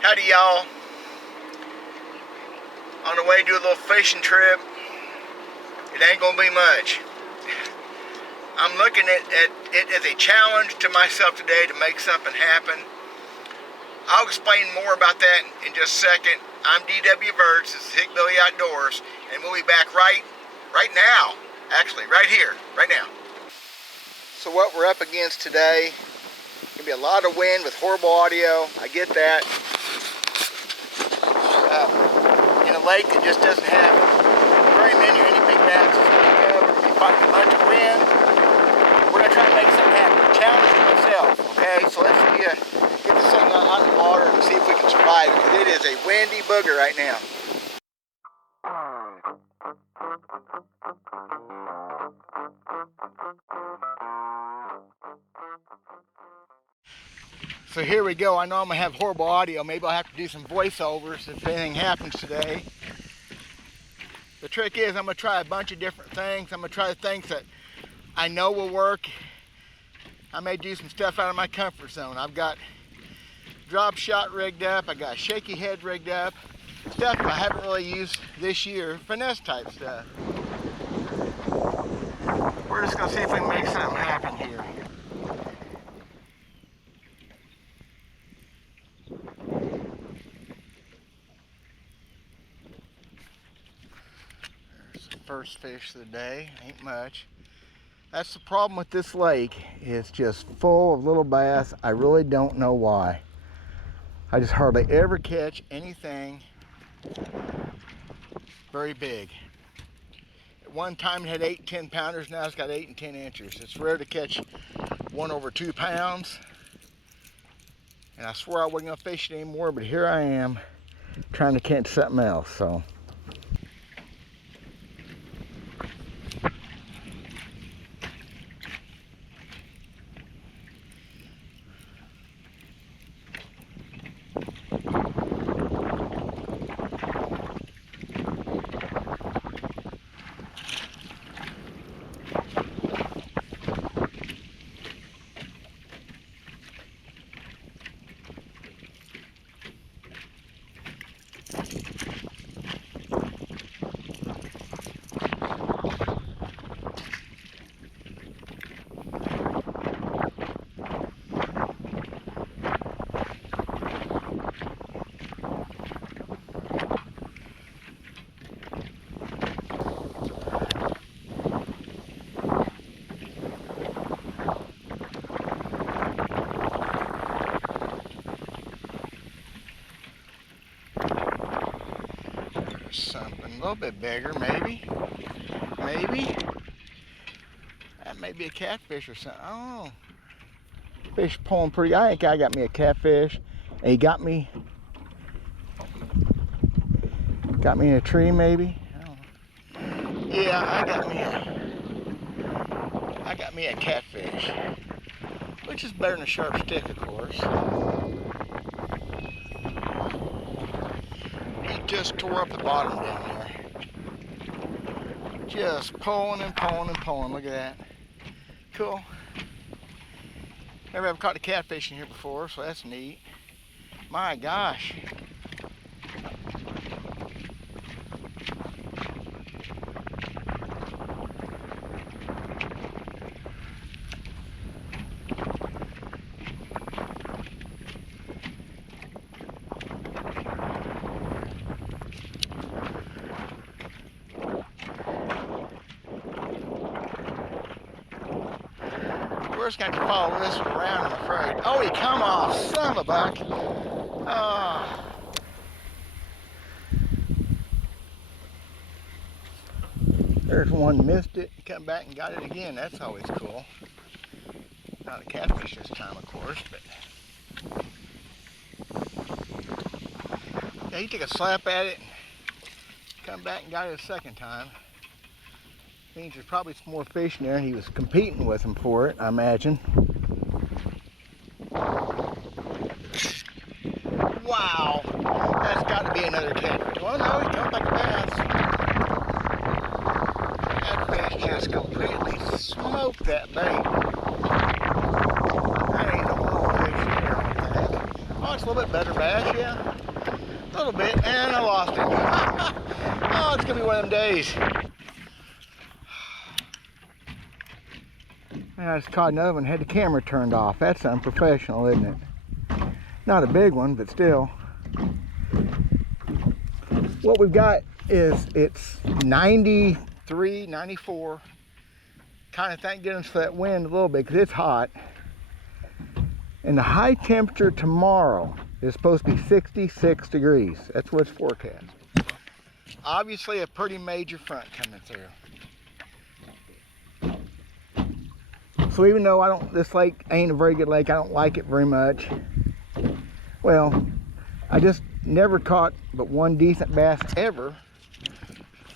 Howdy y'all. On the way to a little fishing trip. It ain't gonna be much. I'm looking at it as a challenge to myself today to make something happen. I'll explain more about that in just a second. I'm D.W. Verts, it's Hickbilly Outdoors, and we'll be back right now. Actually, right here, right now. So what we're up against today, gonna be a lot of wind with horrible audio. I get that. In a lake that just doesn't have very many or any big bats, we're gonna be fighting a bunch of wind. We're gonna try to make something happen. Challenge to myself. Okay, so let's get this thing out in the water and see if we can survive it, because it is a windy booger right now. So here we go. I know I'm going to have horrible audio. Maybe I'll have to do some voiceovers if anything happens today. The trick is I'm going to try a bunch of different things. I'm going to try the things that I know will work. I may do some stuff out of my comfort zone. I've got drop shot rigged up. I got shaky head rigged up. Stuff I haven't really used this year. Finesse type stuff. We're just going to see if we can make something happen here. First fish of the day, ain't much. That's the problem with this lake. It's just full of little bass. I really don't know why. I just hardly ever catch anything very big. At one time it had 8 and 10 pounders, now it's got 8 and 10 inches. It's rare to catch one over 2 pounds. And I swore I wasn't gonna fish it anymore, but here I am trying to catch something else, so. Something a little bit bigger, maybe. That may be a catfish or something. I don't know. Fish pulling pretty. I think I got me a catfish. And he got me in a tree, maybe. I don't know. Yeah, I got me a catfish, which is better than a sharp stick, of course. Just tore up the bottom down there. Just pulling and pulling and pulling. Look at that. Cool. Never ever caught a catfish in here before, so that's neat. My gosh. We're just going to follow this one around, I'm afraid. Oh, he come off, son of a buck. Oh. There's one, missed it, come back and got it again. That's always cool. Not a catfish this time, of course, but yeah, he took a slap at it, come back and got it a second time. Means there's probably some more fish in there, and he was competing with them for it, I imagine. Wow, that's got to be another catfish. Well, no, he comes like a bass. That fish just completely smoked that bait. That ain't no little fish here. Oh, it's a little bit better bass, yeah. A little bit, and I lost it. Oh, it's gonna be one of them days. And I just caught another one, had the camera turned off. That's unprofessional, isn't it? Not a big one, but still. What we've got is, it's 93, 94. Kind of thank goodness for that wind a little bit, because it's hot. And the high temperature tomorrow is supposed to be 66 degrees. That's what's forecast. Obviously a pretty major front coming through. So even though this lake ain't a very good lake, I don't like it very much. Well, I just never caught but one decent bass ever.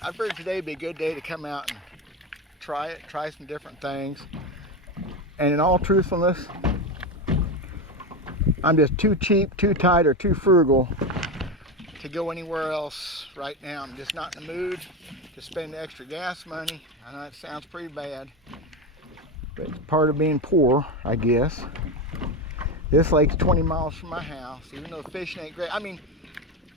I figured today would be a good day to come out and try some different things. And in all truthfulness, I'm just too cheap, too tight, or too frugal to go anywhere else right now. I'm just not in the mood to spend extra gas money. I know it sounds pretty bad, but it's part of being poor, I guess. This lake's 20 miles from my house, even though the fishing ain't great. I mean,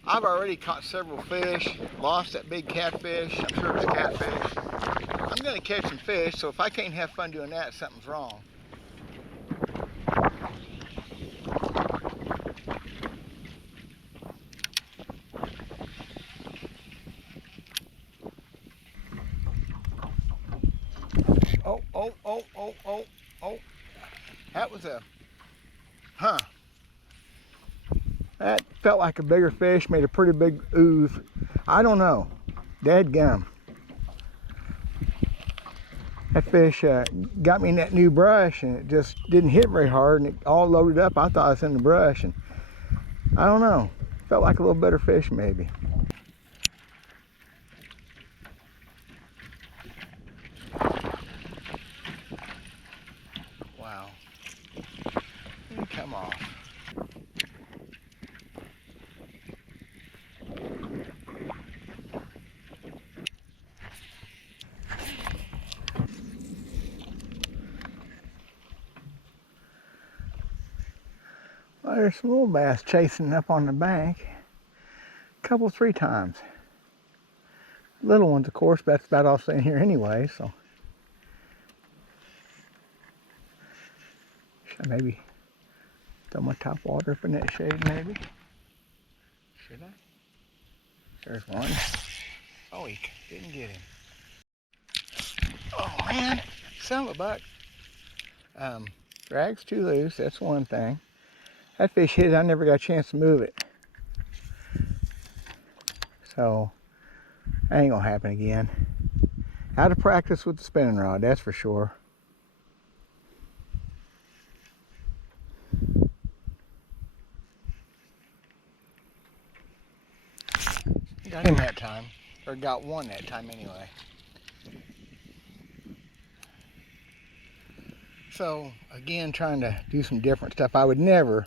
I've already caught several fish, lost that big catfish. I'm sure it's catfish. I'm gonna catch some fish, so if I can't have fun doing that, something's wrong. Oh. That was that felt like a bigger fish, made a pretty big ooze. I don't know. Dadgum. That fish got me in that new brush, and it just didn't hit very hard, and it all loaded up. I thought it was in the brush, and I don't know. Felt like a little better fish maybe. Wow. Come off. Well, there's some little bass chasing up on the bank. A couple, 3 times. Little ones, of course, but that's about all staying here anyway, so. Should I maybe throw my top water up in that shade, maybe? Should I? There's one. Oh, he didn't get him. Oh, man. Son of a buck. Drag's too loose, that's one thing. That fish hit, I never got a chance to move it. So, that ain't gonna happen again. Out of practice with the spinning rod, that's for sure. Got him that time, or got one that time anyway. So again, trying to do some different stuff. I would never,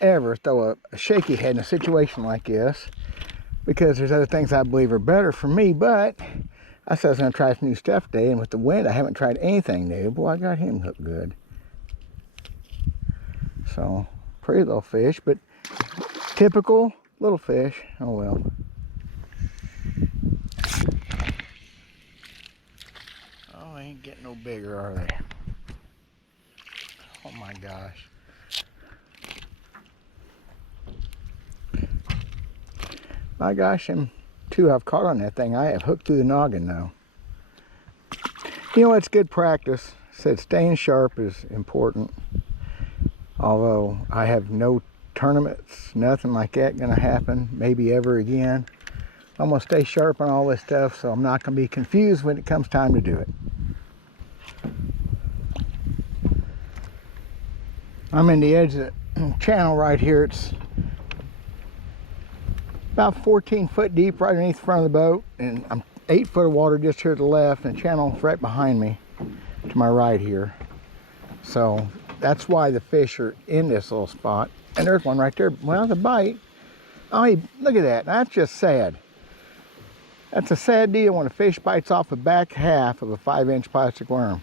ever throw a shaky head in a situation like this, because there's other things I believe are better for me, but I said I was going to try some new stuff today, and with the wind, I haven't tried anything new. Boy, I got him hooked good. So, pretty little fish, but typical little fish. Oh well. Oh, they ain't getting no bigger, are they? Oh my gosh. My gosh, them 2 I've caught on that thing, I have hooked through the noggin now. You know, it's good practice. Said staying sharp is important. Although I have no tournaments, nothing like that gonna happen, maybe ever again. I'm gonna stay sharp on all this stuff, so I'm not gonna be confused when it comes time to do it. I'm in the edge of the channel right here. It's about 14 foot deep right underneath the front of the boat, and I'm 8 foot of water just here to the left, and the channel's right behind me to my right here. So that's why the fish are in this little spot. And there's one right there. Well, the bite. Oh, look at that. That's just sad. That's a sad deal when a fish bites off the back half of a 5-inch plastic worm.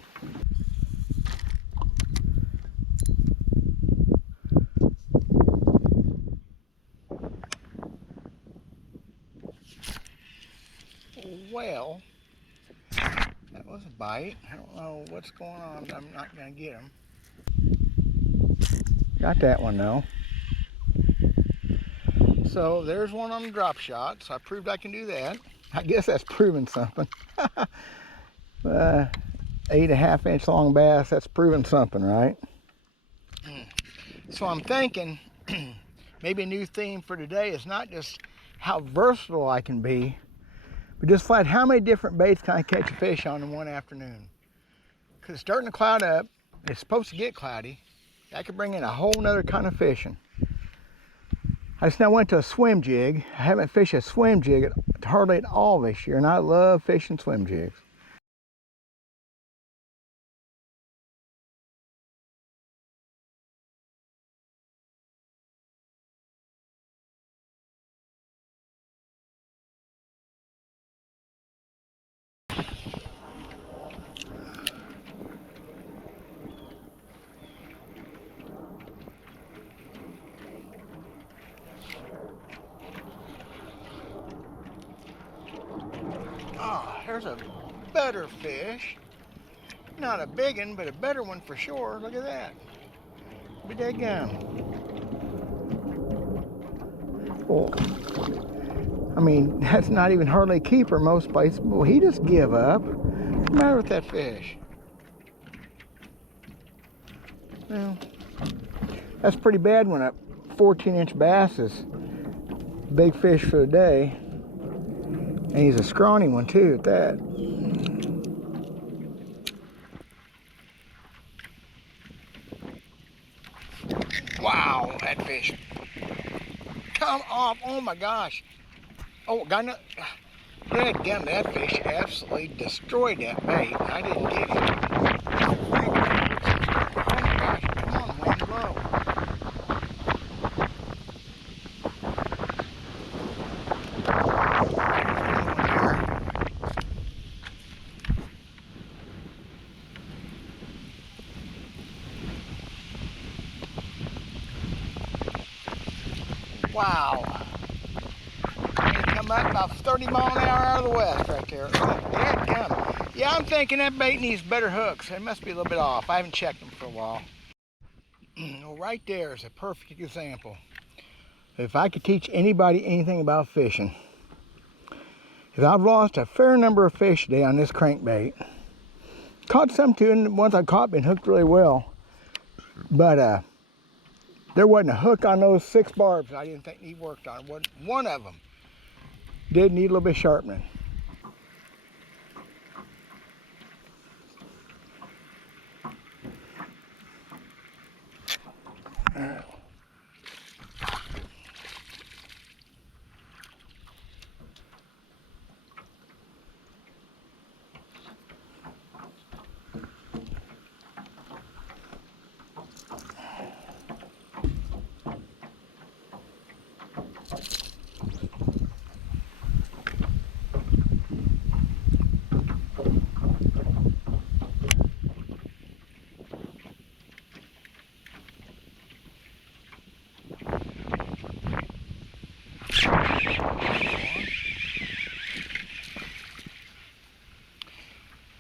Well, that was a bite. I don't know what's going on, but I'm not going to get him. Got that one though. So there's one on the drop shot, so I proved I can do that. I guess that's proving something. 8.5 inch long bass, that's proving something, right? So I'm thinking maybe a new theme for today is not just how versatile I can be, but just flat how many different baits can I catch a fish on in one afternoon. Because it's starting to cloud up, it's supposed to get cloudy. I could bring in a whole nother kind of fishing. I just now went to a swim jig. I haven't fished a swim jig hardly at all this year, and I love fishing swim jigs. Oh, there's a better fish. Not a big one, but a better one for sure. Look at that. Be dead gum. Oh, I mean, that's not even hardly a keeper most places. Well, he just give up. What's the matter with that fish? Well, that's pretty bad when a 14-inch bass is big fish for the day. And he's a scrawny one too at that. Wow, that fish. Come off, oh my gosh. Oh, got no, damn, that fish absolutely destroyed that bait. I didn't get it. Oh my gosh, come on, wind blow. Wow. Come up about 30 mile an hour out of the west right there. Yeah, I'm thinking that bait needs better hooks. It must be a little bit off. I haven't checked them for a while. Well, right there is a perfect example. If I could teach anybody anything about fishing, is I've lost a fair number of fish today on this crankbait. Caught some too, and the ones I caught been hooked really well. But there wasn't a hook on those 6 barbs I didn't think need worked on. Wasn't one of them did need a little bit of sharpening.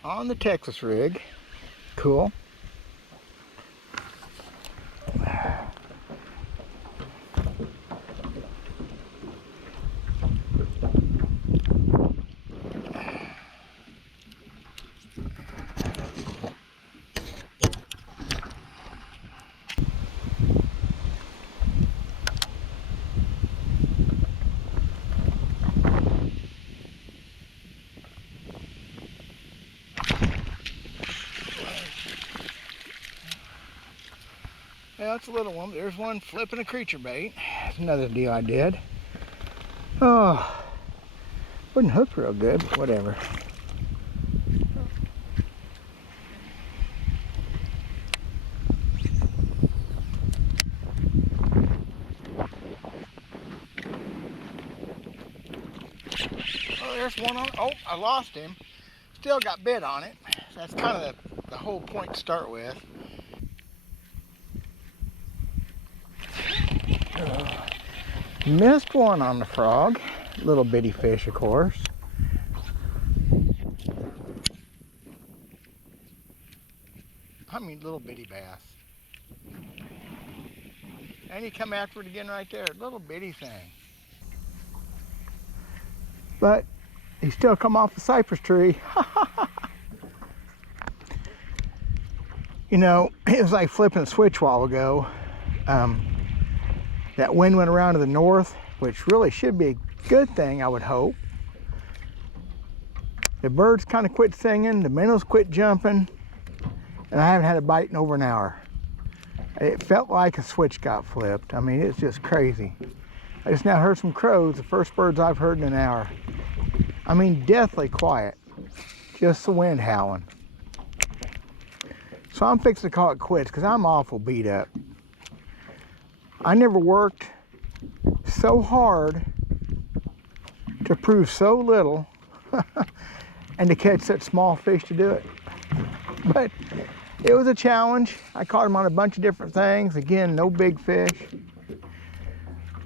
On the Texas rig. Cool. Yeah, it's a little one. There's one flipping a creature bait. That's another deal I did. Oh, wouldn't hook real good, but whatever. Oh, there's one on. Oh, I lost him. Still got bit on it. So that's kind of the whole point to start with. Missed one on the frog. Little bitty fish, of course. little bitty bass. And you come after it again right there, little bitty thing. But he still come off the cypress tree. You know, it was like flipping a switch a while ago. That wind went around to the north, which really should be a good thing, I would hope. The birds kind of quit singing, the minnows quit jumping, and I haven't had a bite in over an hour. It felt like a switch got flipped. I mean, it's just crazy. I just now heard some crows, the first birds I've heard in an hour. I mean, deathly quiet, just the wind howling. So I'm fixing to call it quits because I'm awful beat up. I never worked so hard to prove so little and to catch such small fish to do it. But it was a challenge. I caught them on a bunch of different things. Again, no big fish.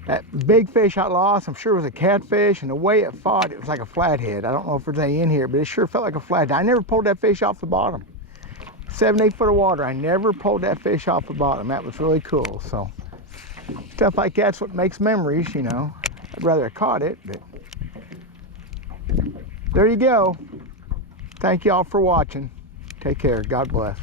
That big fish I lost, I'm sure was a catfish, and the way it fought, it was like a flathead. I don't know if there's any in here, but it sure felt like a flathead. I never pulled that fish off the bottom. 7, 8 foot of water, I never pulled that fish off the bottom. That was really cool. So stuff like that's what makes memories, you know. I'd rather have caught it, but there you go. Thank you all for watching. Take care. God bless.